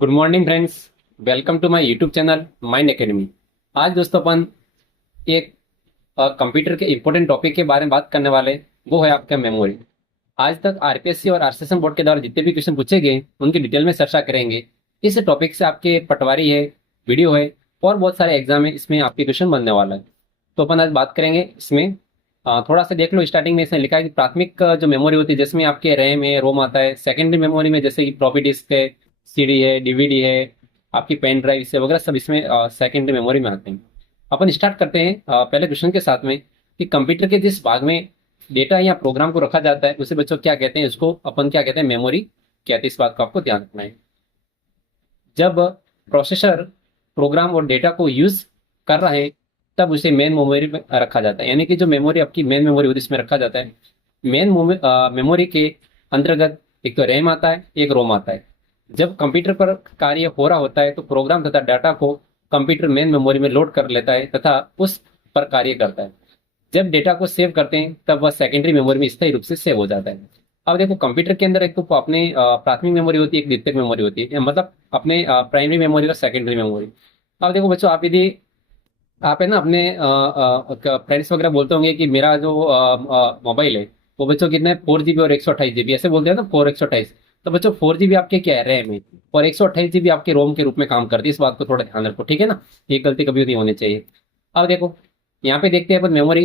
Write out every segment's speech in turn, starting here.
Good morning friends. Welcome to my YouTube channel mind academy. आज दोस्तों अपन एक computer के इंपॉर्टेंट टॉपिक के बारे में बात करने वाले, वो है आपका मेमोरी। आज तक आरपीएससी और आरसीएसएम बोर्ड के द्वारा जितने भी क्वेश्चन पूछे गए उनकी डिटेल में चर्चा करेंगे। इस टॉपिक से आपके पटवारी है, वीडियो है और बहुत सारे एग्जाम है, इसमें आपके क्वेश्चन बनने वाला है। तो अपन आज बात करेंगे इसमें। थोड़ा सा देख लो, स्टार्टिंग में इसमें लिखा है कि प्राथमिक जो मेमोरी होती है जिसमें आपके रैम है, रोम आता है। सेकेंडरी मेमोरी में जैसे कि फ्लॉपी डिस्क है, सीडी है, डीवीडी है, आपकी पेन ड्राइव से वगैरह सब इसमें सेकेंडरी मेमोरी में आते हैं। अपन स्टार्ट करते हैं पहले क्वेश्चन के साथ में कि कंप्यूटर के जिस भाग में डेटा या प्रोग्राम को रखा जाता है उसे बच्चों क्या कहते हैं, उसको अपन क्या कहते हैं, मेमोरी कहते हैं। इस बात का आपको ध्यान रखना है। जब प्रोसेसर प्रोग्राम और डेटा को यूज कर रहा है तब उसे मेन मेमोरी में रखा जाता है। यानी कि जो मेमोरी आपकी मेन मेमोरी होती है इसमें रखा जाता है। मेन मेमोरी के अंतर्गत एक तो रैम आता है, एक रोम आता है। जब कंप्यूटर पर कार्य हो रहा होता है तो प्रोग्राम तथा डाटा को कंप्यूटर मेन मेमोरी में लोड कर लेता है तथा उस पर कार्य करता है। जब डेटा को सेव करते हैं तब वह सेकेंडरी मेमोरी में स्थायी रूप से सेव हो जाता है। अब देखो, कंप्यूटर के अंदर एक तो अपने प्राथमिक मेमोरी होती है, एक द्वितीयक मेमोरी होती है, मतलब अपने प्राइमरी मेमोरी और सेकेंडरी मेमोरी। अब देखो बच्चों, आप यदि आप है ना अपने फ्रेंड्स वगैरह बोलते होंगे कि मेरा जो मोबाइल है वो बच्चों कितना है, 4 GB और 128 GB ऐसे बोलते हैं ना, 4 128। तो बच्चों 4 GB आपके क्या है, रैम है, और 128 GB आपके रोम के रूप में काम करती है। इस बात को थोड़ा ध्यान रखो, ठीक है ना। ये गलती कभी नहीं होनी चाहिए। अब देखो, यहाँ पे देखते हैं अपन मेमोरी।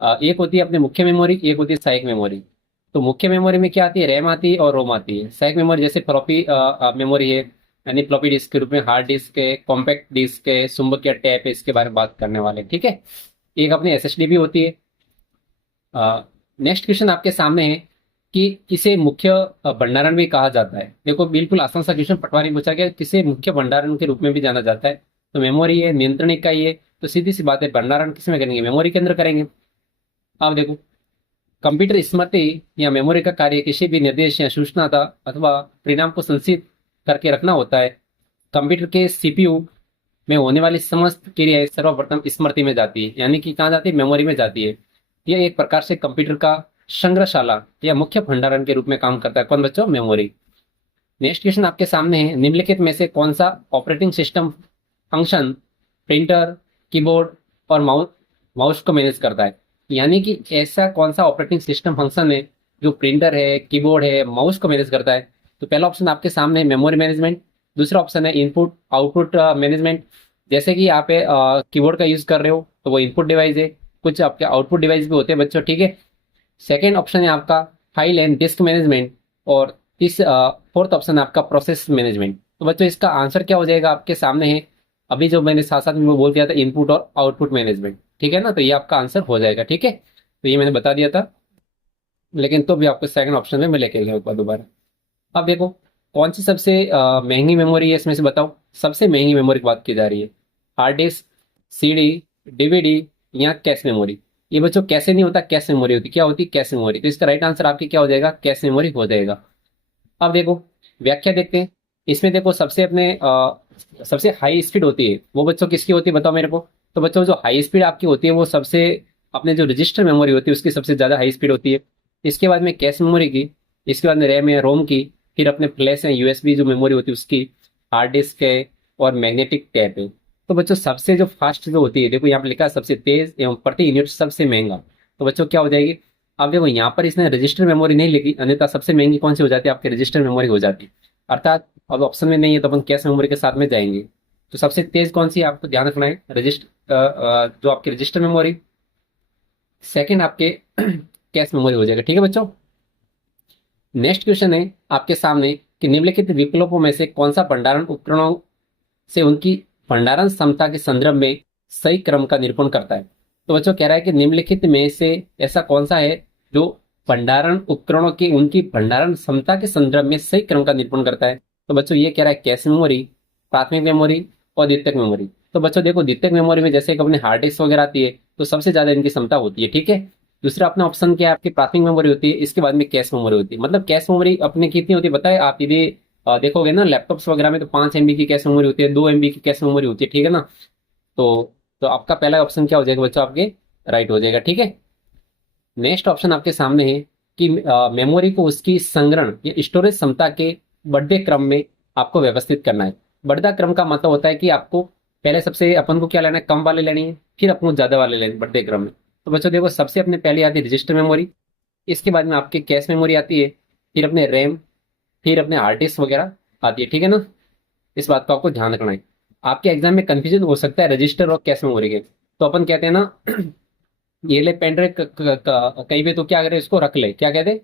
एक होती है अपने मुख्य मेमोरी, एक होती है सहायक मेमोरी। तो मुख्य मेमोरी में क्या आती है, रैम आती है और रोम आती है। सहायक मेमोरी जैसे फ्लॉपी मेमोरी है, यानी फ्लॉपी डिस्क के रूप में हार्ड डिस्क है, कॉम्पैक्ट डिस्क है, चुंबकीय टैप है, इसके बारे में बात करने वाले हैं, ठीक है। एक अपनी एसएसडी भी होती है। नेक्स्ट क्वेश्चन आपके सामने है कि किसे मुख्य भंडारण भी कहा जाता है। देखो बिल्कुल आसान सा क्वेश्चन पटवारी पूछा गया, किसे मुख्य भंडारण के रूप में भी जाना जाता है। तो मेमोरी है, नियंत्रण इकाई है, तो सीधी सी बात है, भंडारण किस में करेंगे, मेमोरी के अंदर करेंगे। अब देखो, कंप्यूटर स्मृति या मेमोरी का कार्य किसी भी निर्देश या सूचना था अथवा परिणाम को संचित करके रखना होता है। कंप्यूटर के सीपीयू में होने वाली समस्त क्रियाएं सर्वप्रथम स्मृति में जाती है, यानी कि कहाँ जाती है, मेमोरी में जाती है। यह एक प्रकार से कंप्यूटर का संग्रहशाला या मुख्य भंडारण के रूप में काम करता है। कौन बच्चों, मेमोरी। नेक्स्ट क्वेश्चन आपके सामने है, निम्नलिखित में से कौन सा operating system function printer, keyboard और माउस माउस को मैनेज करता है। यानी कि ऐसा कौन सा ऑपरेटिंग सिस्टम फंक्शन है जो प्रिंटर है, कीबोर्ड है, माउस को मैनेज करता है। तो पहला ऑप्शन आपके सामने है मेमोरी मैनेजमेंट। दूसरा ऑप्शन है इनपुट आउटपुट मैनेजमेंट। जैसे कि आप कीबोर्ड का यूज कर रहे हो तो वो इनपुट डिवाइस है, कुछ आपके आउटपुट डिवाइस भी होते हैं बच्चों, ठीक है। सेकेंड ऑप्शन है आपका फाइल एंड डिस्क मैनेजमेंट। और इस फोर्थ ऑप्शन है आपका प्रोसेस मैनेजमेंट। तो बच्चों इसका आंसर क्या हो जाएगा, आपके सामने है। अभी जो मैंने साथ साथ में वो बोल दिया था, इनपुट और आउटपुट मैनेजमेंट, ठीक है ना। तो ये आपका आंसर हो जाएगा, ठीक है। तो ये मैंने बता दिया था, लेकिन तो भी आपको सेकंड ऑप्शन में मैं लेके गया एक बार दोबारा। अब देखो, कौन सी सबसे महंगी मेमोरी है इसमें से बताओ। सबसे महंगी मेमोरी की बात की जा रही है, हार्ड डिस्क, सीडी, डीवीडी या कैश मेमोरी। ये बच्चों कैसे नहीं होता, कैश मेमोरी होती, क्या होती, कैश मेमोरी। तो इसका राइट आंसर आपकी क्या हो जाएगा, कैश मेमोरी हो जाएगा। अब देखो, व्याख्या देखते हैं। इसमें देखो सबसे अपने सबसे हाई स्पीड होती है वो बच्चों किसकी होती है, बताओ मेरे को। तो बच्चों जो हाई स्पीड आपकी होती है वो सबसे अपने जो रजिस्टर मेमोरी होती है उसकी सबसे ज्यादा हाई स्पीड होती है। इसके बाद में कैश मेमोरी की, इसके बाद में रैम है, रोम की, फिर अपने फ्लैश है, यूएसबी जो मेमोरी होती है उसकी, हार्ड डिस्क है और मैग्नेटिक टैप है। तो बच्चों सबसे जो फास्ट जो होती है, देखो यहाँ पे लिखा है सबसे तेज एवं प्रति यूनिट सबसे महंगा। तो बच्चों क्या हो जाएगी, अब देखो यहाँ पर इसने रजिस्टर मेमोरी नहीं लिखी, अन्यथा सबसे महंगी कौन सी हो जाती है, आपकी रजिस्टर मेमोरी हो जाती है। अर्थात अब ऑप्शन में नहीं है तो अपन कैश मेमोरी के साथ में जाएंगे। तो सबसे तेज कौन सी है, आपको ध्यान रखना है, रजिस्टर जो आपकी रजिस्टर मेमोरी। सेकंड आपके कैश मेमोरी हो जाएगा, ठीक है बच्चों। नेक्स्ट क्वेश्चन है आपके सामने कि निम्नलिखित विकल्पों में से कौन सा भंडारण उपकरणों से उनकी भंडारण क्षमता के संदर्भ में सही क्रम का निरूपण करता है। तो बच्चों कह रहा है कि निम्नलिखित में से ऐसा कौन सा है जो भंडारण उपकरणों की उनकी भंडारण क्षमता के संदर्भ में सही क्रम का निरूपण करता है। तो बच्चों ये कह रहा है कैश मेमोरी, प्राथमिक मेमोरी और द्वितीयक मेमोरी। तो बच्चों देखो, द्वितीयक मेमोरी में जैसे कि अपने हार्ड डिस्क वगैरह आती है तो सबसे ज्यादा इनकी क्षमता होती है, ठीक है। दूसरा अपना ऑप्शन क्या है, आपकी प्राथमिक मेमोरी होती है, इसके बाद में कैश मेमोरी होती है। मतलब कैश मेमोरी अपने कितनी होती है बताए, आप यदि देखोगे ना लैपटॉप्स वगैरह में तो 5 MB की कैश मेमोरी होती है, 2 MB की कैश मेमोरी होती है, ठीक है ना। तो आपका पहला ऑप्शन क्या हो जाएगा बच्चों, आपके राइट हो जाएगा, ठीक है। नेक्स्ट ऑप्शन आपके सामने है कि मेमोरी को उसकी संग्रहण या स्टोरेज क्षमता के बढ़ते क्रम में आपको व्यवस्थित करना है। बढ़ता क्रम का मतलब होता है कि आपको पहले सबसे अपन को क्या लेना है, कम वाले लेनी है, फिर अपन को ज्यादा वाले लेने बढ़ते क्रम में। तो बच्चों देखो, सबसे अपने पहले आती है रजिस्टर मेमोरी, इसके बाद में आपकी कैश मेमोरी आती है, फिर अपने रैम, फिर अपने हार्ड डिस्क वगैरह आती है, ठीक है ना। इस बात को आपको ध्यान रखना है। आपके एग्जाम में कंफ्यूजन हो सकता है रजिस्टर और कैश मेमोरी के। तो अपन कहते हैं ना ये ले पेन ड्राइव कहीं पे तो क्या करे, इसको रख ले, क्या कहते हैं,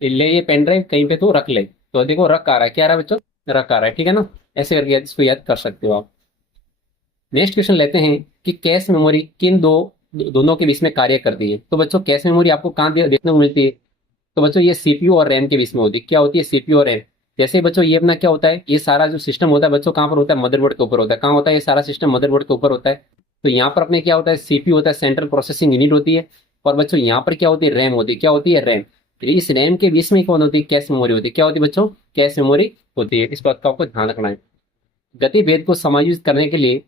ले ये पेन ड्राइव कहीं पे तो रख ले। तो देखो रख आ रहा है, क्या आ रहा है बच्चों, रख आ रहा है, ठीक है ना। ऐसे करके इसको याद कर सकते हो आप। नेक्स्ट क्वेश्चन लेते हैं कि कैश मेमोरी किन दोनों के बीच में कार्य करती है। तो बच्चों कैश मेमोरी आपको कहाँ देखने को मिलती है। तो बच्चों ये सीपीयू और रैम के बीच में होती है। क्या होती है, सीपीयू और रैम। जैसे बच्चों ये अपना क्या होता है, ये सारा जो सिस्टम होता है बच्चों कहाँ पर होता है, मदरबोर्ड के ऊपर होता है। कहाँ होता है, ये सारा सिस्टम मदरबोर्ड के ऊपर होता है। तो यहाँ पर अपने क्या होता है, सीपीयू होता है, सेंट्रल प्रोसेसिंग यूनिट होती है। और बच्चों यहाँ पर क्या होती है, रैम होती है। क्या होती है, रैम। फिर इस रैम के बीच में कौन होती है, कैश मेमोरी होती है। क्या होती है बच्चों, कैश मेमोरी होती है। इस बात का आपको ध्यान रखना है। गति भेद को समायोजित करने के लिए,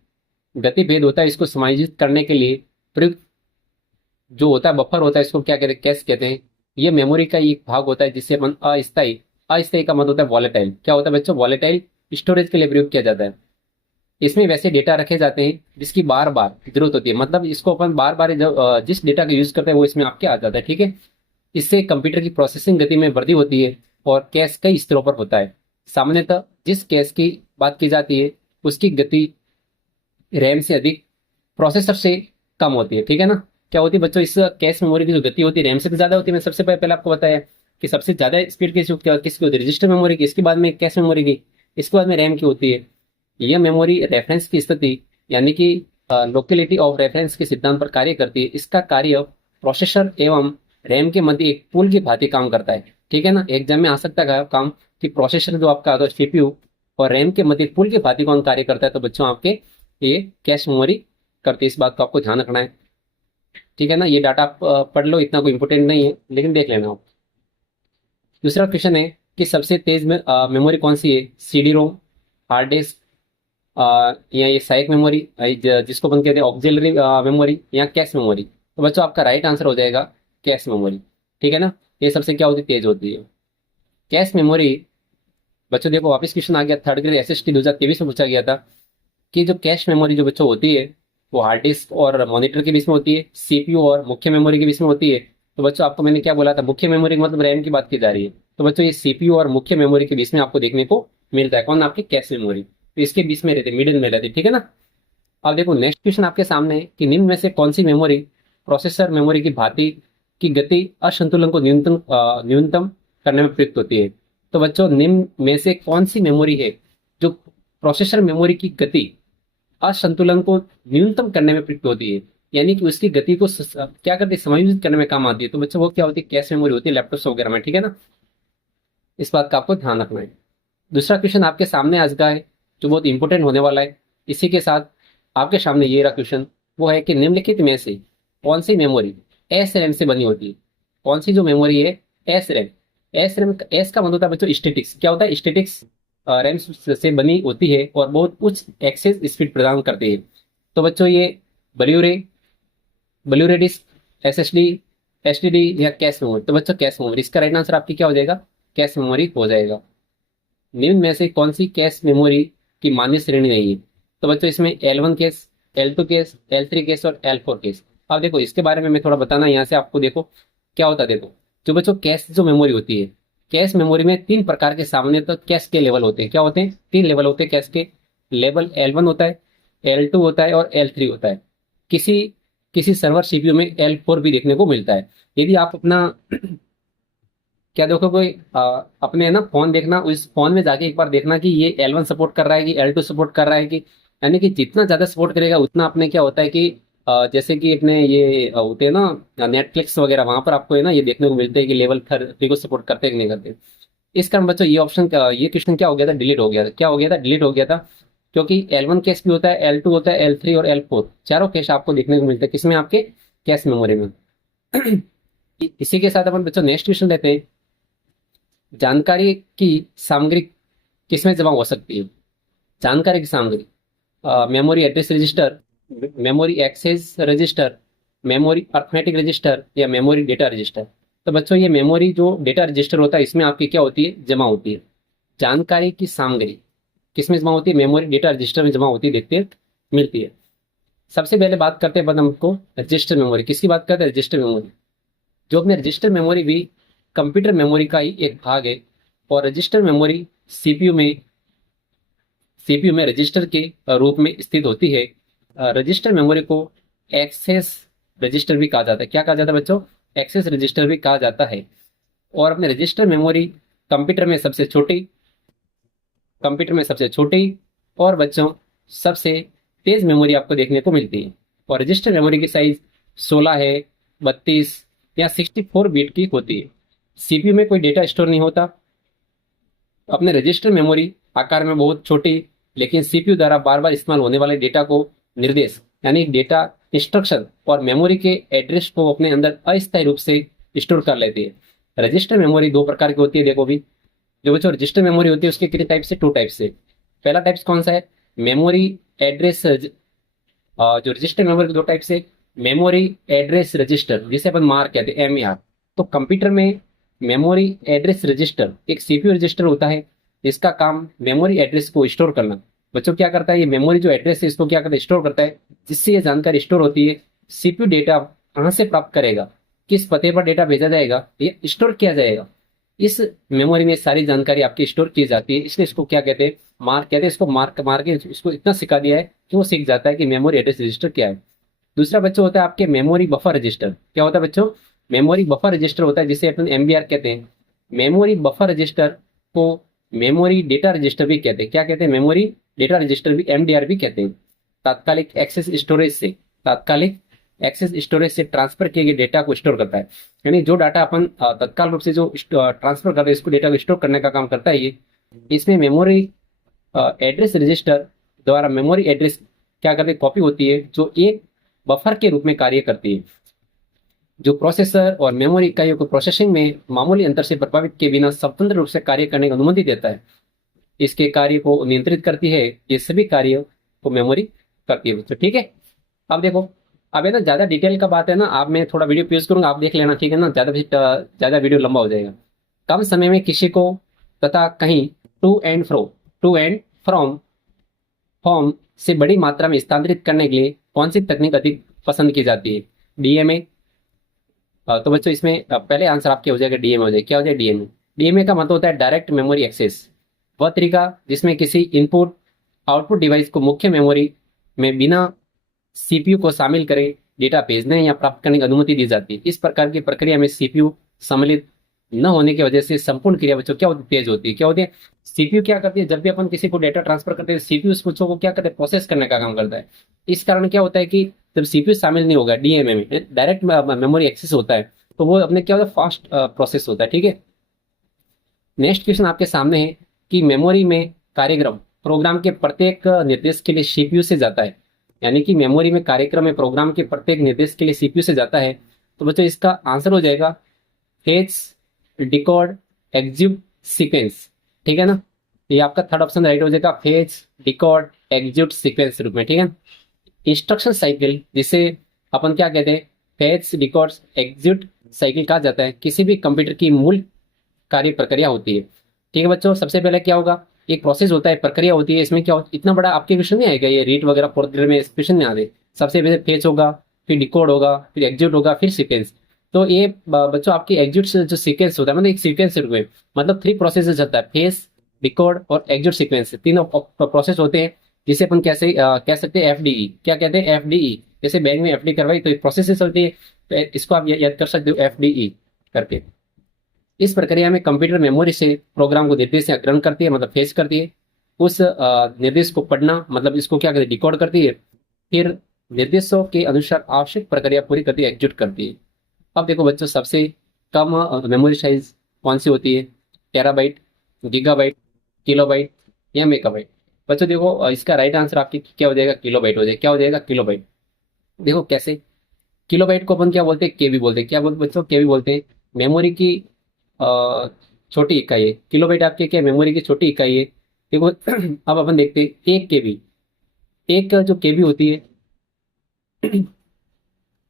गति भेद होता है, इसको समायोजित करने के लिए प्रयुक्त जो होता है बफर होता है, इसको क्या कहते हैं, कैश कहते हैं। ये मेमोरी का एक भाग होता है जिससे अपन अस्थायी, अस्थायी का मतलब होता है वॉलेटाइल। क्या होता है बच्चों, वॉलेटाइल स्टोरेज के लिए प्रयोग किया जाता है। इसमें वैसे डेटा रखे जाते हैं जिसकी बार बार जरूरत होती है, मतलब इसको अपन बार बार जिस डेटा का यूज करते हैं वो इसमें आपके आ जाता है, ठीक है। इससे कंप्यूटर की प्रोसेसिंग गति में वृद्धि होती है और कैश कई स्तरों पर होता है। सामान्यतः जिस कैश की बात की जाती है उसकी गति रैम से अधिक, प्रोसेसर से कम होती है, ठीक है ना। क्या होती है बच्चों, इस कैश मेमोरी की जो गति होती है रैम से भी ज्यादा होती है। मैं सबसे पहले आपको बताया कि सबसे ज्यादा स्पीड किसकी होती है, रजिस्टर मेमोरी की, इसके बाद में कैश मेमोरी की, इसके बाद में रैम की होती है। यह मेमोरी रेफरेंस की स्थिति, यानी कि लोकेलिटी ऑफ रेफरेंस के सिद्धांत पर कार्य करती है। इसका कार्य प्रोसेसर एवं रैम के मध्य एक पुल की भांति काम करता है, ठीक है ना। एग्जाम में आ सकता है काम कि प्रोसेसर जो आपका आता है सीपीयू और रैम के मध्य पुल की भांति कौन कार्य करता है। तो बच्चों आपके ये कैश मेमोरी करती है। इस बात को आपको ध्यान रखना है, ठीक है ना। ये डाटा आप पढ़ लो, इतना कोई इंपोर्टेंट नहीं है, लेकिन देख लेना आप। दूसरा क्वेश्चन है कि सबसे तेज में मेमोरी कौन सी है, सीडी रोम, हार्ड डिस्क, या ये साइक मेमोरी, जिसको अपन कहते हैं ऑक्सिलरी मेमोरी, या कैश मेमोरी। तो बच्चों आपका राइट आंसर हो जाएगा कैश मेमोरी, ठीक है ना। ये सबसे क्या होती है, तेज होती है कैश मेमोरी। बच्चों देखो वापस क्वेश्चन आ गया, थर्ड ग्रेड एसएसटी 2023 में पूछा गया था कि जो कैश मेमोरी जो बच्चों होती है वो हार्ड डिस्क और मॉनिटर के बीच में होती है, सीपीयू और मुख्य मेमोरी के बीच में होती है। तो बच्चों आपको मैंने क्या बोला था, मुख्य मेमोरी का मतलब रैम की बात की जा रही है। तो बच्चों ये सीपीयू और मुख्य मेमोरी के बीच में आपको देखने को मिलता है कौन, आपकी कैश मेमोरी। तो इसके बीच में रहते, मिडिल में रहती, ठीक है ना। अब देखो नेक्स्ट क्वेश्चन आपके सामने है कि निम्न में से कौन सी मेमोरी प्रोसेसर मेमोरी की भांति की गति असंतुलन को न्यूनतम करने में प्रयुक्त होती है। तो बच्चों निम्न में से कौन सी मेमोरी है जो प्रोसेसर मेमोरी की गति असंतुलन को न्यूनतम करने में प्रयुक्त होती है, यानी कि उसकी गति को क्या करती है, समायोजित करने में काम आती है। तो बच्चों वो क्या होती है, कैश मेमोरी होती है लैपटॉप वगैरह में, ठीक है ना। इस बात का आपको ध्यान रखना है। दूसरा क्वेश्चन आपके सामने आज का है जो बहुत इंपॉर्टेंट होने वाला है। इसी के साथ आपके सामने ये रहा क्वेश्चन, वो है कि निम्नलिखित में से कौन सी मेमोरी एस रैम से बनी होती है। कौन सी जो मेमोरी है, S RAM. S RAM, S का मतलब होता है बच्चों स्टेटिक्स। क्या होता है, स्टेटिक्स रैम से बनी होती है और बहुत उच्च एक्सेस स्पीड प्रदान करती है। तो बच्चों ये Bluray, Bluray disk, SSD, STD या कैश मेमोरी। तो बच्चों कैश मेमोरी, इसका राइट आंसर आपकी क्या हो जाएगा, कैश मेमोरी हो जाएगा। निम्न में से कौन सी कैश मेमोरी की मान्य श्रेणी नहीं है। तो बच्चों इसमें L1 case, L2 case, L3 case और L4 केस। अब देखो इसके बारे में मैं थोड़ा बताना यहाँ से आपको, देखो क्या होता है। देखो जो बच्चों कैश जो मेमोरी होती है, कैश मेमोरी में तीन प्रकार के सामान्य तो कैश के लेवल होते हैं। क्या होते हैं, तीन लेवल होते हैं कैश के। लेवल L1 होता है, L2 होता है और L3 होता है। किसी किसी सर्वर सीपीयू में L4 भी देखने को मिलता है। यदि आप अपना क्या देखो कोई अपने ना फोन देखना, उस फोन में जाके एक बार देखना कि ये L1 सपोर्ट कर रहा है कि L2 सपोर्ट कर रहा है कि, यानी कि जितना ज्यादा सपोर्ट करेगा उतना अपने क्या होता है कि जैसे कि अपने ये होते हैं ना नेटफ्लिक्स वगैरह, वहां पर आपको है ना ये देखने को मिलते हैं कि लेवल 3 को सपोर्ट करते हैं कि नहीं करते। इस कारण बच्चों ये ऑप्शन, ये क्वेश्चन क्या हो गया था, डिलीट हो गया था। क्या हो गया था, डिलीट हो गया था, क्योंकि L1 कैश भी होता है, L2 होता है, L3 और L4 चारों कैश आपको देखने को मिलते हैं किसमें, आपके कैश मेमोरी में। इसी के साथ अपन बच्चों नेक्स्ट क्वेश्चन लेते हैं, जानकारी की सामग्री किसमें जमा हो सकती है। जानकारी की सामग्री, memory address register, memory access register, memory arithmetic register या मेमोरी डेटा रजिस्टर। तो बच्चों ये मेमोरी जो डेटा रजिस्टर होता है इसमें आपकी क्या होती है, जमा होती है। जानकारी की सामग्री, किस में जमा होती है? मेमोरी डेटा रजिस्टर में जमा होती है, देखते मिलती है। सबसे पहले बात करते हैं अपन हमको रजिस्टर मेमोरी। किसकी बात करते हैं? Register memory. जो अपने रजिस्टर मेमोरी भी कंप्यूटर मेमोरी का ही एक भाग है, और रजिस्टर मेमोरी सीपीयू में रजिस्टर के रूप में स्थित होती है। रजिस्टर मेमोरी को एक्सेस रजिस्टर भी कहा जाता है। क्या कहा जाता है बच्चों? एक्सेस रजिस्टर भी कहा जाता है। और अपने रजिस्टर मेमोरी कंप्यूटर में सबसे छोटी कंप्यूटर में सबसे छोटी और बच्चों सबसे तेज मेमोरी आपको देखने को मिलती है। और रजिस्टर मेमोरी की साइज 16 है, 32 या 64 बिट की होती है। सीपीयू में कोई डेटा स्टोर नहीं होता। अपने रजिस्टर मेमोरी आकार में बहुत छोटी, लेकिन सीपीयू द्वारा बार बार इस्तेमाल होने वाले डेटा को निर्देश यानी डेटा इंस्ट्रक्शन और मेमोरी के एड्रेस को अपने अंदर अस्थायी रूप से स्टोर कर लेती है। रजिस्टर मेमोरी दो प्रकार की होती है। देखो भी, जो बच्चों रजिस्टर मेमोरी होती है उसके कितने टाइप से? 2 टाइप से। पहला टाइप्स कौन सा है? Memory address. जो रजिस्टर मेमोरी के 2 टाइप से, मेमोरी एड्रेस रजिस्टर जिसे अपन मार कहते हैं, एमईआर। तो कंप्यूटर में मेमोरी एड्रेस रजिस्टर एक सीपीयू रजिस्टर होता है, जिसका काम मेमोरी एड्रेस को स्टोर करना। बच्चों क्या करता है? ये मेमोरी जो एड्रेस है इसको क्या करता है? स्टोर करता है, जिससे ये जानकारी स्टोर होती है। सीपीयू डेटा कहाँ से प्राप्त करेगा, किस पते पर डेटा भेजा जाएगा, ये स्टोर किया जाएगा, इस मेमोरी में सारी जानकारी आपकी स्टोर की जाती है। इसलिए इसको क्या कहते हैं? मार्क कहते हैं। इसको मार्क मार के इसको इतना सिखा दिया है कि वो सीख जाता है कि मेमोरी एड्रेस रजिस्टर क्या है। दूसरा बच्चों होता है आपके मेमोरी बफर रजिस्टर। क्या होता है बच्चों? मेमोरी बफर रजिस्टर होता है, जिसे अपन एमबीआर कहते हैं। मेमोरी बफर रजिस्टर को मेमोरी डेटा रजिस्टर भी कहते हैं। क्या कहते हैं? मेमोरी डेटा रजिस्टर भी, एमडीआर भी कहते हैं। तात्कालिक एक्सेस स्टोरेज से तात्कालिक एक्सेस स्टोरेज से ट्रांसफर किए गए डेटा को स्टोर करता है। यानी जो डाटा अपन तत्काल रूप से जो ट्रांसफर कर रहे हैं, इसको डेटा को स्टोर करने का काम करता है ये। इसमें मेमोरी एड्रेस रजिस्टर द्वारा मेमोरी एड्रेस क्या करते? कॉपी होती है, जो एक बफर के रूप में कार्य करती है, जो प्रोसेसर और मेमोरी इकाइयों को प्रोसेसिंग में मामूली अंतर से प्रभावित किए बिना स्वतंत्र रूप से कार्य करने की अनुमति देता है। इसके कार्य को नियंत्रित करती है। ये सभी कार्यों को मेमोरी करती है। तो ठीक है, अब देखो, अब है ना ज्यादा डिटेल का बात है ना, आप मैं थोड़ा वीडियो पेश करूंगा, आप देख लेना, ठीक है ना? ज्यादा वीडियो लंबा हो जाएगा। कम समय में किसी को तथा कहीं टू एंड फ्रॉम फॉर्म से बड़ी मात्रा में स्थानांतरित करने के लिए कौन सी तकनीक अधिक पसंद की जाती है? डीएमए। तो बच्चों इसमें पहले आंसर आपके हो जाएगा डीएमए हो जाएगा। क्या हो जाएगा? डीएमए। डीएमए का मतलब होता है डायरेक्ट मेमोरी एक्सेस। वह तरीका जिसमें किसी इनपुट आउटपुट डिवाइस को मुख्य मेमोरी में बिना सीपीयू को शामिल करे डेटा भेजने या प्राप्त करने की अनुमति दी जाती है। इस प्रकार की प्रक्रिया में सीपीयू सम्मिलित न होने की वजह से संपूर्ण क्रिया बच्चों क्या होती है? तेज होती है। क्या होती है? सीपीयू क्या करती है? जब भी अपन किसी को डेटा ट्रांसफर करते हैं, सीपीयू उस बच्चों को क्या करते हैं? प्रोसेस करने का काम करता है। इस कारण क्या होता है कि जब सीपीयू शामिल नहीं होगा डीएमए में, डायरेक्ट मेमोरी एक्सेस होता है, तो वो अपने क्या होता है? फास्ट प्रोसेस होता है। ठीक है, नेक्स्ट क्वेश्चन आपके सामने है कि मेमोरी में कार्यक्रम प्रोग्राम के प्रत्येक निर्देश के लिए सीपीयू से जाता है। यानी कि मेमोरी में कार्यक्रम में प्रोग्राम के प्रत्येक निर्देश के लिए सीपीयू से जाता है। तो बच्चों इसका आंसर हो जाएगा फेच, डिकोड, एग्जीक्यूट, सीक्वेंस। ठीक है ना? ये आपका थर्ड ऑप्शन राइट हो जाएगा, फेच, डिकोड, एग्जीक्यूट, सीक्वेंस रूप में। ठीक है, इंस्ट्रक्शन साइकिल जिसे अपन क्या कहते हैं? फेच, डिकोड, एग्जीक्यूट साइकिल कहा जाता है, किसी भी कंप्यूटर की मूल कार्य प्रक्रिया होती है। ठीक है बच्चों, सबसे पहले क्या होगा? एक प्रोसेस होता है, प्रक्रिया होती है। इसमें क्या होता है? इतना बड़ा आपके क्वेश्चन नहीं आएगा, ये रीड वगैरह फोर्थ ग्रेड में क्वेश्चन नहीं आते। सबसे पहले फेच होगा, फिर डिकोड होगा, फिर एग्जीक्यूट होगा, फिर सीक्वेंस। तो ये बच्चों आपकी एग्जीक्यूट जो सीक्वेंस होता है, मतलब एक सीक्वेंस में मतलब 3 प्रोसेस चलता है, फेच, डिकोड और एग्जीक्यूट सीक्वेंस। तीनों प्रोसेस होते हैं, जिसे अपन कैसे कह सकते हैं? एफडीई। क्या कहते हैं? एफडीई। जैसे बैंक में एफडी करवाई तो एक प्रोसेस चलती है, तो इसको आप याद कर सकते हो एफडीई करके। इस प्रक्रिया में कंप्यूटर मेमोरी से प्रोग्राम को निर्देश या ग्रहण करती है, मतलब फेच करती है। उस निर्देश को पढ़ना, मतलब इसको क्या कहते हैं? डिकोड करती है। फिर निर्देशों के अनुसार आवश्यक प्रक्रिया पूरी करती है, एग्जीक्यूट करती है। अब देखो बच्चों, सबसे कम मेमोरी साइज कौन सी होती है? टेराबाइट, गीगाबाइट, किलोबाइट या मेगाबाइट? बच्चों देखो, इसका राइट आंसर आपकी क्या हो जाएगा? किलोबाइट हो जाएगा। क्या हो जाएगा? किलोबाइट। देखो कैसे? किलोबाइट को अपन क्या बोलते हैं? केबी बोलते हैं। क्या बोलते बच्चों? केबी बोलते हैं। मेमोरी की अ, छोटी इकाई है। किलोबाइट आपके क्या? मेमोरी की छोटी इकाई है। देखो अब अपन देखते हैं 1 केबी। एक जो केबी होती है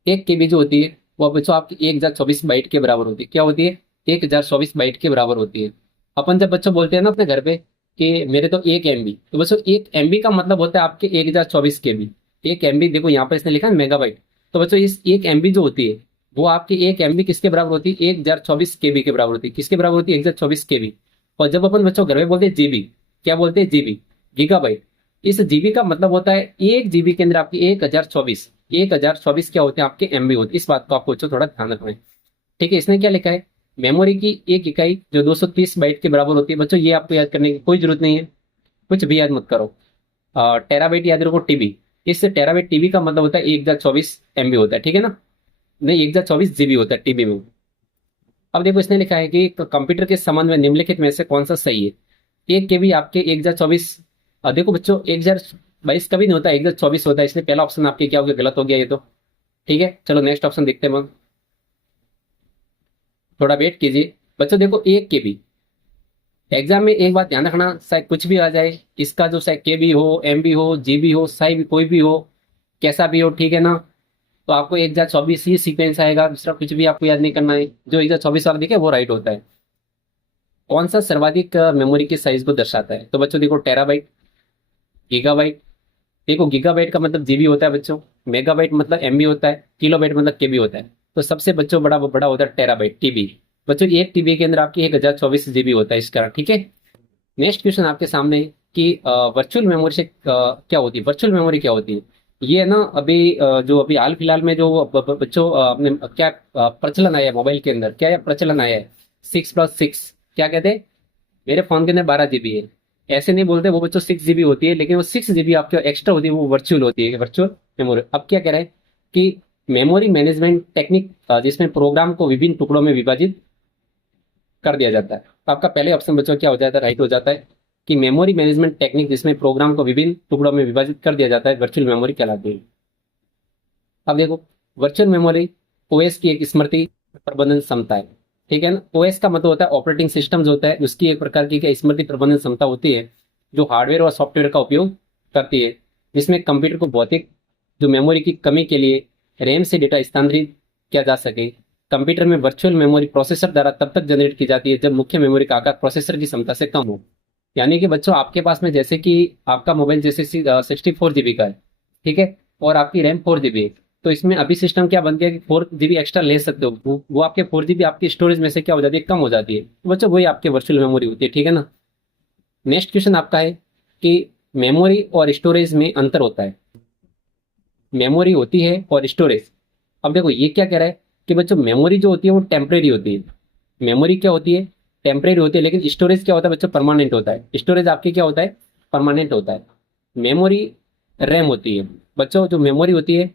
1 केबी जो होती है वो बच्चों आपकी 1024 बाइट के बराबर होती है। क्या होती है? 1024 बाइट के बराबर होती है। अपन जब बच्चों बोलते हैं ना अपने घर पे कि मेरे तो 1 MB, तो बच्चों 1 MB का मतलब होता है आपके 1024 KB। 1 MB देखो यहाँ पर इसने लिखा है मेगाबाइट। तो बच्चों इस 1 MB जो होती है वो आपकी 1 MB किसके बराबर होती है? 1024 KB के बराबर होती है। किसके बराबर होती है? 1024 KB। और जब अपन बच्चों घर में बोलते हैं जीबी, क्या बोलते हैं? GB, gigabyte. इस जीबी का मतलब होता है 1 GB के अंदर आपकी 1024 क्या होते हैं? आपके MB होते हैं। इस बात को आपको बच्चों थोड़ा ध्यान रखना है। ठीक है, इसने क्या लिखा है? मेमोरी की एक इकाई जो 230 बाइट के बराबर होती है। बच्चों ये आपको याद करने की कोई जरूरत नहीं है, कुछ भी याद मत करो। टेराबाइट याद रखो, टीबी। इस टेराबाइट टीबी का मतलब होता है 1024 MB होता है, ठीक है ना? नहीं, 1024 GB होता है टीबी में। अब देखो इसने लिखा है कि कंप्यूटर के संबंध में निम्नलिखित में से कौन सा सही है? 1 KB आपके 1024, देखो बच्चों 1022 कभी नहीं होता, 1024 होता है, इसलिए पहला ऑप्शन आपके क्या हो गया? गलत हो गया ये तो। ठीक है, चलो नेक्स्ट ऑप्शन देखते हैं हम। थोड़ा वेट कीजिए बच्चों। देखो 1 KB, एग्जाम में एक बात ध्यान रखना, चाहे कुछ भी आ जाए, इसका जो चाहे KB हो, MB हो, GB हो, चाहे भी कोई भी हो, कैसा भी हो, ठीक है ना? तो आपको 1024 ही सीक्वेंस आएगा, दूसरा कुछ भी आपको याद नहीं करना है। जो 1024 वाला दिखे वो राइट होता है। कौन सा सर्वाधिक मेमोरी के साइज को दर्शाता है? तो बच्चों देखो टेराबाइट, गीगाबाइट। देखो गीगाबाइट का मतलब जीबी होता है बच्चों, मेगाबाइट मतलब MB होता है, किलोबाइट मतलब KB होता है। तो सबसे बच्चों बड़ा बड़ा होता है टेराबाइट, TB। बच्चों 1 TB के अंदर आपकी 1024 GB होता है इसका, ठीक है। नेक्स्ट क्वेश्चन आपके सामने है कि वर्चुअल मेमोरी से क्या होती है? वर्चुअल मेमोरी क्या होती है? ये है ना, अभी जो अभी हाल फिलहाल में जो बच्चों अपने क्या प्रचलन आया है मोबाइल के अंदर, क्या प्रचलन आया है? 6+6, क्या कहते हैं? मेरे फोन के अंदर 12 GB है, ऐसे नहीं बोलते वो बच्चों 6 GB होती है, लेकिन वो 6 GB आपके एक्स्ट्रा होती है, वो वर्चुअल होती है, वर्चुअल मेमोरी। अब क्या कह रहा है कि मेमोरी मैनेजमेंट टेक्निक जिसमें प्रोग्राम को विभिन्न टुकड़ों में विभाजित कर दिया जाता है। तो आपका पहले ऑप्शन बच्चों क्या हो जाता है? राइट हो जाता है कि मेमोरी मैनेजमेंट टेक्निक जिसमें प्रोग्राम को विभिन्न टुकड़ों में विभाजित कर दिया जाता है, वर्चुअल मेमोरी कहलाती है। अब देखो वर्चुअल मेमोरी OS की एक स्मृति प्रबंधन क्षमता है, ठीक है ना? OS का मतलब होता है ऑपरेटिंग सिस्टम, जो होता है उसकी एक प्रकार की क्या स्मृति प्रबंधन क्षमता होती है, जो हार्डवेयर और सॉफ्टवेयर का उपयोग करती है, जिसमें कंप्यूटर को भौतिक जो मेमोरी की कमी के लिए रैम से डेटा स्थानांतरित किया जा सके। कंप्यूटर में वर्चुअल मेमोरी प्रोसेसर द्वारा तब तक जनरेट की जाती है जब मुख्य मेमोरी का आकार प्रोसेसर की क्षमता से कम हो। यानी कि बच्चों आपके पास में जैसे कि आपका मोबाइल जैसे 64 GB का है, ठीक है, और आपकी रैम 4 GB है, तो इसमें अभी सिस्टम क्या बन गया कि 4 GB एक्स्ट्रा ले सकते हो, वो आपके 4 GB आपकी स्टोरेज में से क्या हो जाती है? कम हो जाती है। तो बच्चों वही आपके वर्चुअल मेमोरी होती है, ठीक है ना? नेक्स्ट क्वेश्चन आपका है कि मेमोरी और स्टोरेज में अंतर होता है। मेमोरी होती है और स्टोरेज। अब देखो ये क्या कह रहा है कि बच्चों मेमोरी जो होती है वो टेम्परेरी होती है। मेमोरी क्या होती है? टेम्परेरी होती है, लेकिन स्टोरेज क्या होता है बच्चों? परमानेंट होता है। स्टोरेज आपकी क्या होता है? परमानेंट होता है। मेमोरी रैम होती है बच्चों, जो मेमोरी होती है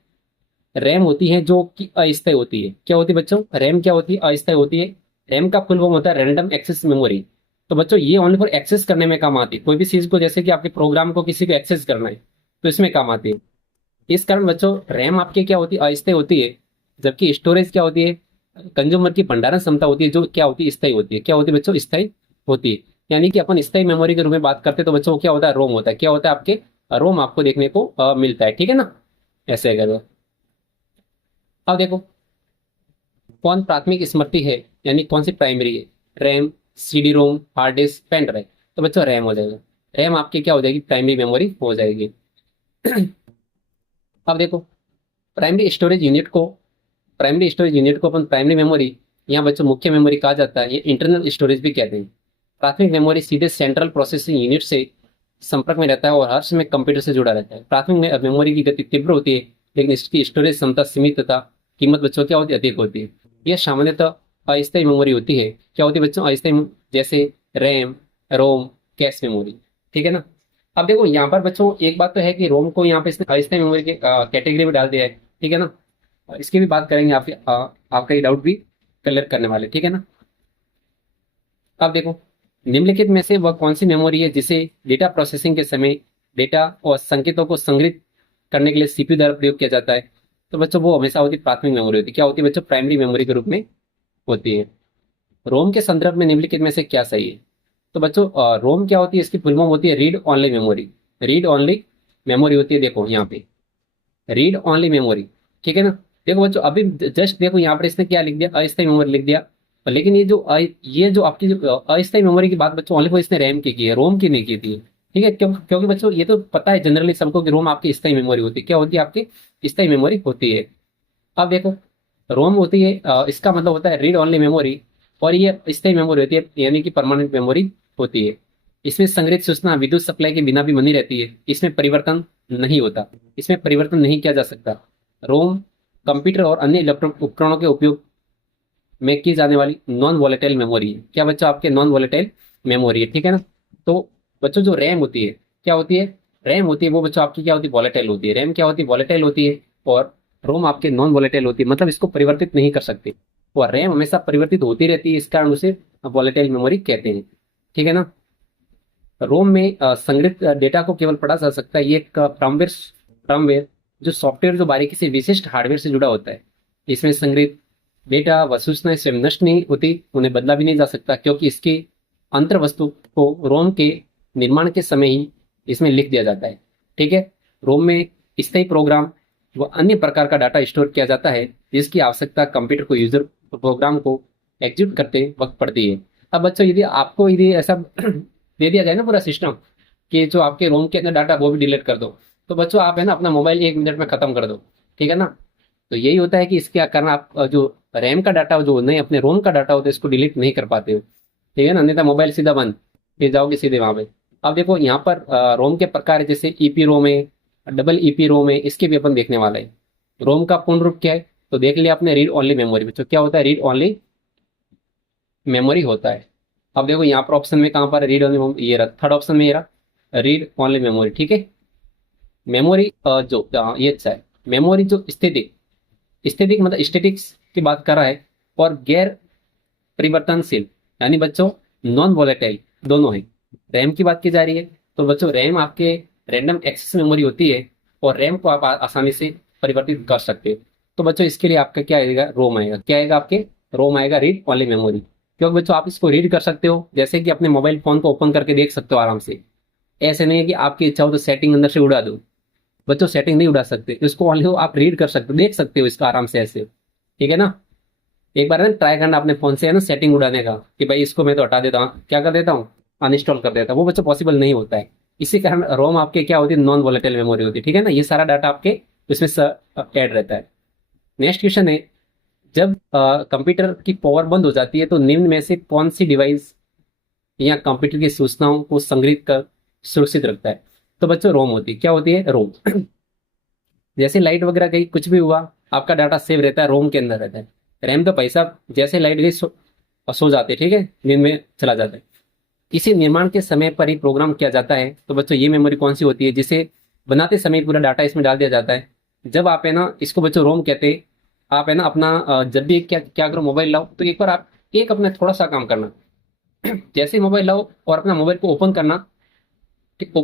रैम होती है जो कि अस्थायी होती है। क्या होती है बच्चों? रैम क्या होती है? अस्थायी होती है। रैम का फुल फॉर्म होता है रैंडम एक्सेस मेमोरी। तो बच्चों ये ओनली फॉर एक्सेस करने में काम आती है, कोई भी चीज को, जैसे कि आपके प्रोग्राम को किसी को एक्सेस करना है तो इसमें काम आती है। इस कारण बच्चों रैम आपकी क्या होती है? अस्थायी होती है, जबकि स्टोरेज क्या होती है? कंज्यूमर की भंडारण क्षमता होती है, जो क्या होती है? स्थायी होती है। क्या होती है बच्चों? स्थायी होती है। यानी कि अपन स्थायी मेमोरी के रूप में बात करते हैं तो बच्चों क्या होता है? रोम होता है। क्या होता है? आपके रोम आपको देखने को मिलता है, ठीक है ना? ऐसे अगर अब देखो कौन प्राथमिक स्मृति है, यानी कौन सी प्राइमरी है? RAM, CD-ROM, hard disk, pen drive. तो बच्चों रैम हो जाएगा। रैम आपकी क्या हो जाएगी? प्राइमरी मेमोरी हो जाएगी। अब देखो प्राइमरी स्टोरेज यूनिट को अपन प्राइमरी मेमोरी, यहाँ बच्चों मुख्य मेमोरी कहा जाता है, ये इंटरनल स्टोरेज भी कहते हैं। प्राथमिक मेमोरी सीधे सेंट्रल प्रोसेसिंग यूनिट से संपर्क में रहता है और हर समय कंप्यूटर से जुड़ा रहता है। प्राथमिक मेमोरी की गति तीव्र होती है, लेकिन इसकी स्टोरेज क्षमता सीमित तथा कीमत बच्चों क्या होती है? अधिक होती है। यह सामान्यतः अस्थायी मेमोरी होती है। क्या होती है बच्चों? अस्थायी, जैसे रैम, रोम, कैश मेमोरी, ठीक है ना? अब देखो यहाँ पर बच्चों एक बात तो है कि रोम को यहाँ पे इसने अस्थायी मेमोरी के कैटेगरी में डाल दिया है, ठीक है ना? और इसकी भी बात करेंगे, आपके आपका ये डाउट भी क्लियर करने वाले, ठीक है ना? अब देखो निम्नलिखित में से वह कौन सी मेमोरी है जिसे डेटा प्रोसेसिंग के समय डेटा और संकेतों को संग्रहित करने के लिए CPU द्वारा प्रयोग किया जाता है? तो बच्चों वो हमेशा होती है प्राथमिक मेमोरी होती है। क्या होती है बच्चों? प्राइमरी मेमोरी के रूप में होती है। रोम के संदर्भ में निम्नलिखित में से क्या सही है? तो बच्चों रोम क्या होती है? इसकी फुल फॉर्म होती है read only memory. Read only memory होती है। देखो यहाँ पे रीड ऑनली मेमोरी, ठीक है ना? देखो बच्चों अभी जस्ट देखो यहाँ पर इसने क्या लिख दिया? अस्थायी मेमोरी लिख दिया। लेकिन ये जो आपकी जो अस्थायी मेमोरी की बात बच्चों ओनली फॉर इसने रैम की है, रोम की नहीं की थी। ठीक है, क्योंकि बच्चों ये तो पता है जनरली सबको कि रोम आपकी स्थायी मेमोरी होती है। क्या होती है आपकी स्थायी मेमोरी होती है। अब देखो, रोम होती है इसका मतलब होता है रीड ओनली मेमोरी, और ये स्थायी मेमोरी होती है यानी कि परमानेंट मेमोरी होती है। इसमें संग्रहित सूचना विद्युत सप्लाई के बिना भी बनी रहती है, इसमें परिवर्तन नहीं होता, इसमें परिवर्तन नहीं किया जा सकता। रोम कंप्यूटर और अन्य इलेक्ट्रॉनिक उपकरणों के उपयोग में की जाने वाली नॉन वोलेटाइल मेमोरी है। क्या बच्चों, आपके नॉन वोलेटाइल मेमोरी है, ठीक है ना। तो बच्चों जो रैम होती है, क्या होती है, रैम होती है वो बच्चों आपकी क्या होती है, वोलेटाइल होती है। रैम क्या होती है, वोलेटाइल होती है। और रोम आपके नॉन वोलेटाइल होती है, मतलब इसको परिवर्तित नहीं कर सकते। और रैम हमेशा परिवर्तित होती रहती है, इस कारण उसे वोलेटाइल मेमोरी कहते हैं, ठीक है ना। रोम में संग्रहित डेटा को केवल पढ़ा जा सकता है। ये एक फर्मवेयर जो सॉफ्टवेयर जो बारीकी से विशिष्ट हार्डवेयर से जुड़ा होता है। इसमें संग्रहित डेटा व सूचनाएं स्वयं नष्ट नहीं होती, उन्हें बदला भी नहीं जा सकता, क्योंकि इसकी अंतर वस्तु को रोम के निर्माण के समय ही इसमें लिख दिया जाता है। ठीक है, रोम में स्थायी प्रोग्राम व अन्य प्रकार का डाटा स्टोर किया जाता है, जिसकी आवश्यकता कंप्यूटर को यूजर प्रोग्राम को एग्जीक्यूट करते वक्त पड़ती है। अब बच्चों यदि ऐसा दे दिया जाए ना पूरा सिस्टम, कि जो आपके रोम के अंदर डाटा वो भी डिलीट कर दो, तो बच्चों आप है ना अपना मोबाइल 1 मिनट में खत्म कर दो, ठीक है ना। तो यही होता है कि इसके क्या करना, आप जो रैम का डाटा जो नहीं अपने रोम का डाटा होता है इसको डिलीट नहीं कर पाते हो, ठीक है ना, नहीं तो मोबाइल सीधा बंद, फिर जाओगे सीधे वहां पे। अब देखो यहाँ पर रोम के प्रकार है, जैसे ईपी रोम है, डबल ईपी रोम है, इसके भी अपन देखने वाला है। रोम का पूर्ण रूप क्या है, तो देख लिया आपने, रीड ओनली मेमोरी। बच्चों क्या होता है, रीड ओनली मेमोरी होता है। अब देखो यहाँ पर ऑप्शन में कहाँ पर रीड ओनली, ये रहा थर्ड ऑप्शन में, ये रहा रीड ओनली मेमोरी, ठीक है। मेमोरी ये अच्छा है, मेमोरी जो स्टैटिक, स्टैटिक मतलब स्टैटिक्स की बात कर रहा है, और गैर परिवर्तनशील यानी बच्चों नॉन वोलेटाइल दोनों है। रैम की बात की जा रही है, तो बच्चों रैम आपके रैंडम एक्सेस मेमोरी होती है, और रैम को आप आसानी से परिवर्तित कर सकते हो। तो बच्चों इसके लिए आपका क्या आएगा, रोम आएगा। क्या आएगा आपके, रोम आएगा, रीड ओनली मेमोरी। क्योंकि बच्चों आप इसको रीड कर सकते हो, जैसे कि अपने मोबाइल फोन को ओपन करके देख सकते हो आराम से। ऐसे नहीं है कि आपकी इच्छा हो तो सेटिंग अंदर से उड़ा दो, बच्चों सेटिंग नहीं उड़ा सकते इसको, ओनली आप रीड कर सकते हो, देख सकते हो इसका आराम से ऐसे, ठीक है ना। एक बार ना ट्राई करना अपने फोन से है ना सेटिंग उड़ाने का, कि भाई इसको मैं तो हटा देता हूँ, क्या कर देता हूँ, अनइंस्टॉल कर देता हूँ, वो बच्चों पॉसिबल नहीं होता है। इसी कारण रोम आपके क्या होती है, नॉन वोलेटाइल मेमोरी होती है, ठीक है ना। ये सारा डाटा आपके इसमें ऐड रहता है। नेक्स्ट क्वेश्चन है, जब कंप्यूटर की पावर बंद हो जाती है तो निम्न में से कौन सी डिवाइस या कंप्यूटर की सूचनाओं को संग्रहित कर सुरक्षित रखता है। तो बच्चों रोम होती है, क्या होती है, रोम। जैसे लाइट वगैरह गई, कुछ भी हुआ, आपका डाटा सेव रहता है, रोम के अंदर रहता है। रैम तो पैसा, जैसे लाइट गई सो जाते हैं, ठीक है, नींद में चला जाता है। इसी निर्माण के समय पर ही प्रोग्राम किया जाता है। तो बच्चों ये मेमोरी कौन सी होती है, जिसे बनाते समय पूरा डाटा इसमें डाल दिया जाता है। जब आप है ना इसको बच्चों रोम कहते हैं। आप है ना अपना जब भी क्या क्या करो, मोबाइल लाओ तो एक बार आप एक अपना थोड़ा सा काम करना। जैसे ही मोबाइल लाओ और अपना मोबाइल को ओपन करना, ठीक,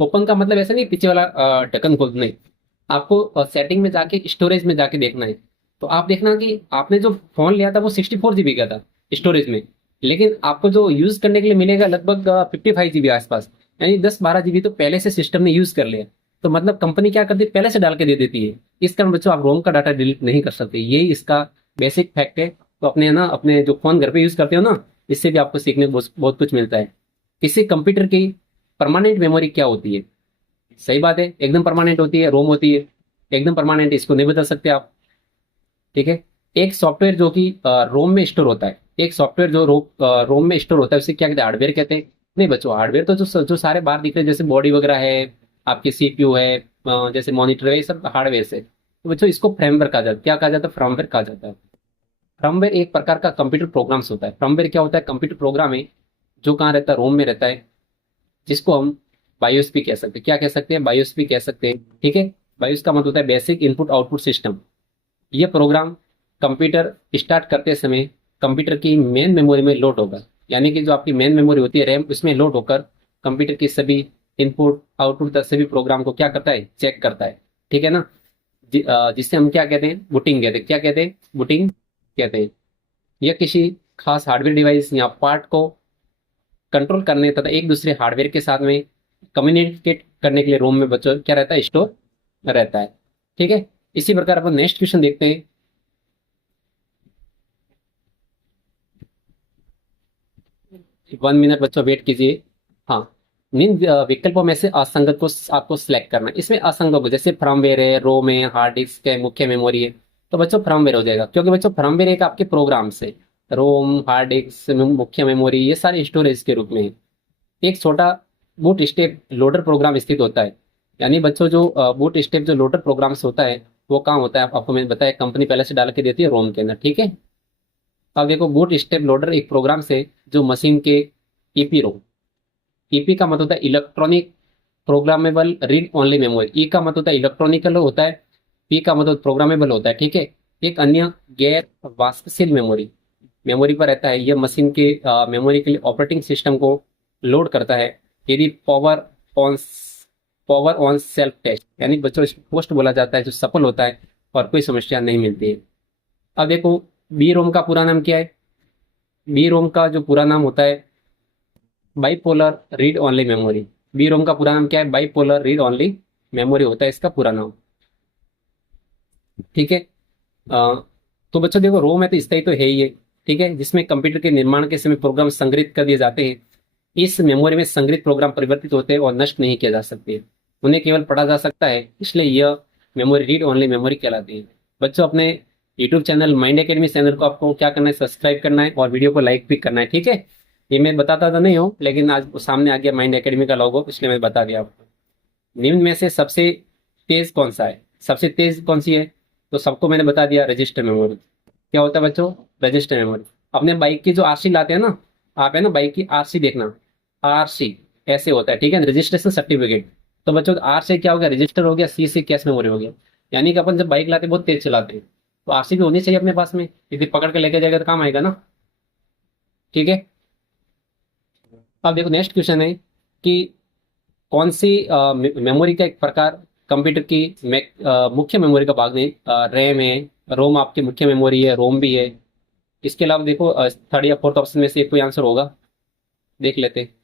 ओपन का मतलब ऐसा नहीं पीछे वाला ढक्कन खोल, नहीं, आपको सेटिंग में जाके स्टोरेज में जाके देखना है। तो आप देखना कि आपने जो फोन लिया था वो 64 GB का था स्टोरेज में, लेकिन आपको जो यूज करने के लिए मिलेगा लगभग 55 GB आसपास, यानी 10-12 GB तो पहले से सिस्टम ने यूज कर लिया। तो मतलब कंपनी क्या करती है, पहले से डाल के दे देती है। इस कारण बच्चों आप रोम का डाटा डिलीट नहीं कर सकते, यही इसका बेसिक फैक्ट है। तो अपने ना अपने जो फोन घर पे यूज करते हो ना, इससे भी आपको सीखने को बहुत बहुत कुछ मिलता है। किसी कंप्यूटर की परमानेंट मेमोरी क्या होती है, सही बात है, एकदम परमानेंट होती है, रोम होती है, एकदम परमानेंट, इसको नहीं बदल सकते आप, ठीक है। एक सॉफ्टवेयर जो कि रोम में स्टोर होता है, एक सॉफ्टवेयर जो रोम में स्टोर होता है उसे क्या कहते हैं, हार्डवेयर कहते हैं। नहीं बच्चों, हार्डवेयर तो जो सारे बाहर दिख रहे हैं, जैसे बॉडी वगैरह है, आपकी सीपीयू है, जैसे मॉनिटर है, ये सब हार्डवेयर से। तो बच्चों इसको फ्रेमवेयर कहा जाता है, क्या कहा जाता है, फ्रॉमवेयर कहा जाता है। फ्रॉमवेयर एक प्रकार का कंप्यूटर प्रोग्राम्स होता है। फ्रॉमवेयर क्या होता है, कंप्यूटर प्रोग्राम है जो कहाँ रहता है, रोम में रहता है, जिसको हम बायोस भी कह सकते हैं। क्या कह सकते हैं, बायोस भी कह सकते हैं, ठीक है। बायोस का मतलब होता है बेसिक इनपुट आउटपुट सिस्टम। ये प्रोग्राम कंप्यूटर स्टार्ट करते समय कंप्यूटर की मेन मेमोरी में लोड होगा, यानी कि जो आपकी मेन मेमोरी होती है रैम, उसमें लोड होकर कंप्यूटर की सभी इनपुट आउटपुट तक सभी प्रोग्राम को क्या करता है, चेक करता है, ठीक है ना। जिससे हम क्या कहते हैं, बूटिंग कहते हैं। क्या कहते हैं, बूटिंग कहते हैं। यह किसी खास हार्डवेयर डिवाइस या पार्ट को कंट्रोल करने तथा एक दूसरे हार्डवेयर के साथ में कम्युनिकेट करने के लिए रोम में बच्चों क्या रहता है, स्टोर रहता है, ठीक है। इसी प्रकार अपन नेक्स्ट क्वेश्चन देखते हैं। 1 मिनट बच्चों वेट कीजिए। हाँ, इन विकल्पों में से असंगत को आपको सिलेक्ट करना है। इसमें असंगत को जैसे फर्मवेयर है, रोम है, हार्ड डिस्क है, मुख्य मेमोरी है, तो बच्चों फर्मवेयर हो जाएगा, क्योंकि बच्चों फर्मवेयर एक आपके प्रोग्राम से, रोम, हार्ड डिस्क, मुख्य मेमोरी ये सारे स्टोरेज के रूप में है। एक छोटा बूट स्टेप लोडर प्रोग्राम स्थित होता है। यानी बच्चों जो बूट स्टेप जो लोडर प्रोग्राम्स होता है वो कहाँ होता है, आपको मैंने बताया कंपनी पहले से डाल के देती है रोम के अंदर, ठीक है। अब देखो, बूट स्टेप लोडर एक प्रोग्राम से जो मशीन के ईपी रोम, ईपी का मतलब होता है electronic programmable read only memory, E का मतलब होता है इलेक्ट्रॉनिकल होता है, पी का मतलब प्रोग्रामेबल होता है, ठीक है। एक अन्य गैर वाष्पशील मेमोरी मेमोरी पर रहता है। यह मशीन के मेमोरी के लिए ऑपरेटिंग सिस्टम को लोड करता है यदि on power on self test, यानी बच्चों इसको पोस्ट बोला जाता है, जो सफल होता है और कोई समस्या नहीं मिलती है। अब देखो, बी रोम का पूरा नाम क्या है। बी रोम का जो पूरा नाम होता है bipolar read only memory. B ROM का पूरा नाम क्या है, बाइपोलर रीड ओनली मेमोरी होता है इसका पूरा नाम, ठीक है। तो बच्चों देखो, रोम है तो स्थायी तो है ही है, ठीक है, जिसमें कंप्यूटर के निर्माण के समय प्रोग्राम संग्रहित कर दिए जाते हैं। इस मेमोरी में संग्रहित प्रोग्राम परिवर्तित होते हैं और नष्ट नहीं किया जा सकते, उन्हें केवल पढ़ा जा सकता है, इसलिए यह मेमोरी रीड ओनली मेमोरी कहलाती है। बच्चों, अपने YouTube channel mind academy channel को आपको क्या करना है, सब्सक्राइब करना है और वीडियो को लाइक भी करना है, ठीक है। ये मैं बताता तो नहीं हूँ, लेकिन आज सामने आ गया माइंड एकेडमी का लोगो, इसलिए मैं बता दिया आपको। निम्न में से सबसे तेज कौन सा है, सबसे तेज कौन सी है, तो सबको मैंने बता दिया, रजिस्टर मेमोरी। क्या होता है बच्चों, रजिस्टर मेमोरी। अपने बाइक की जो आरसी लाते हैं ना, आप है ना बाइक की आरसी देखना, आरसी ऐसे होता है, ठीक है, रजिस्ट्रेशन सर्टिफिकेट। तो बच्चों आर से क्या हो गया, रजिस्टर हो गया, सी से कैश मेमोरी हो गया। यानी कि अपन जब बाइक लाते हैं बहुत तेज चलाते हैं, तो आरसी भी होनी चाहिए अपने पास में, यदि पकड़ के लेके जाएगा तो काम आएगा ना, ठीक है। अब देखो नेक्स्ट क्वेश्चन है कि कौन सी मेमोरी का एक प्रकार कंप्यूटर की मुख्य मेमोरी का भाग नहीं, रैम है, रोम आपकी मुख्य मेमोरी है, रोम भी है। इसके अलावा देखो थर्ड या फोर्थ ऑप्शन में से एक कोई आंसर होगा, देख लेते हैं।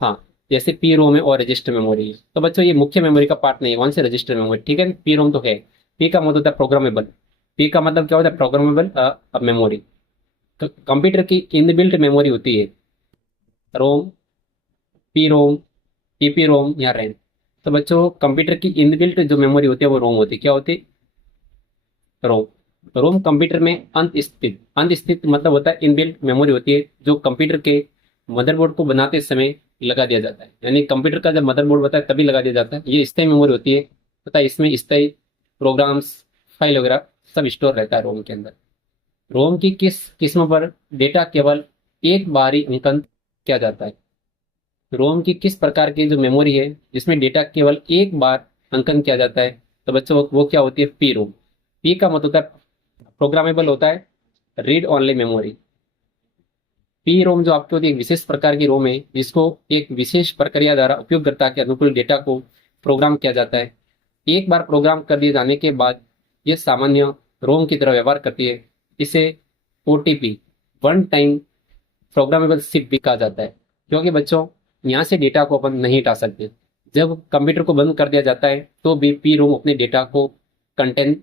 हाँ, जैसे पी रोम है और रजिस्टर मेमोरी है, तो बच्चों ये मुख्य मेमोरी का पार्ट नहीं है, कौन से रजिस्टर मेमोरी, ठीक है। पी रोम तो है। पी का मतलब होता है प्रोग्रामेबल। पी का मतलब क्या होता है, प्रोग्रामेबल मेमोरी। तो कंप्यूटर की इनबिल्ट मेमोरी होती है रोम, पी रोम, ईपी रोम या रैम। तो बच्चों कंप्यूटर की इनबिल्ट जो मेमोरी होती है वो रोम होती है, क्या होती है, रोम। रोम कंप्यूटर में अंत स्थित मतलब होता है इनबिल्ट मेमोरी होती है, जो कंप्यूटर के मदरबोर्ड को बनाते समय लगा दिया जाता है। यानी कंप्यूटर का जब मदरबोर्ड होता है तभी लगा दिया जाता है, ये स्थायी मेमोरी होती है तथा इसमें स्थायी प्रोग्राम्स, फाइल वगैरह सब स्टोर रहता है रोम के अंदर। रोम की किस किस्म पर डेटा केवल एक बार ही अंकन किया जाता है। रोम की किस प्रकार की जो मेमोरी है जिसमें डेटा केवल एक बार अंकन किया जाता है, तो बच्चों वो क्या होती है, पी रोम। पी का मतलब होता है प्रोग्रामेबल होता है, read only memory. P ROM जो आपकी होती है एक विशेष प्रकार की रोम है, जिसको एक विशेष प्रक्रिया द्वारा उपयोगकर्ता के अनुकूल डेटा को प्रोग्राम किया जाता है। एक बार प्रोग्राम कर दिए जाने के बाद यह सामान्य रोम की तरह व्यवहार करती है। इसे OTP, one time programmable chip भी कहा जाता है, क्योंकि बच्चों यहाँ से डेटा को अपन नहीं हटा सकते। जब कंप्यूटर को बंद कर दिया जाता है तो भी पी रोम अपने डेटा को कंटेन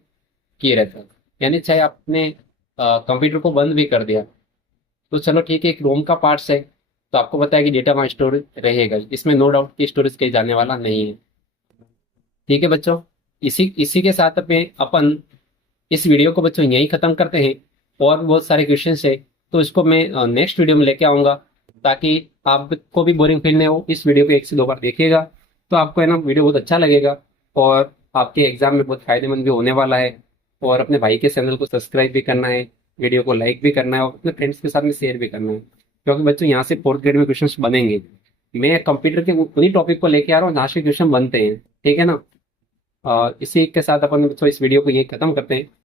किए रहता है। यानी चाहे आपने कंप्यूटर को बंद भी कर दिया तो चलो ठीक है, एक रोम का पार्ट्स है, तो आपको पता है कि डेटा वहाँ स्टोर रहेगा, इसमें नो डाउट कि स्टोरेज कहीं जाने वाला नहीं है, ठीक है बच्चों। इसी इसी के साथ में अपन इस वीडियो को बच्चों यहीं खत्म करते हैं। और भी बहुत सारे क्वेश्चन है, तो इसको मैं नेक्स्ट वीडियो में लेके आऊंगा, ताकि आपको भी बोरिंग फील नहीं हो। इस वीडियो को 1 से 2 बार देखिएगा तो आपको है ना वीडियो बहुत अच्छा लगेगा, और आपके एग्जाम में बहुत फायदेमंद भी होने वाला है। और अपने भाई के चैनल को सब्सक्राइब भी करना है, वीडियो को लाइक भी करना है और अपने फ्रेंड्स के साथ में शेयर भी करना है, क्योंकि बच्चों यहाँ से फोर्थ ग्रेड में क्वेश्चन बनेंगे। मैं कंप्यूटर के उन्हीं टॉपिक को लेके आ रहा हूँ जहाँ से क्वेश्चन बनते हैं, ठीक है ना। इसी के साथ अपन बच्चों इस वीडियो को यही खत्म करते हैं।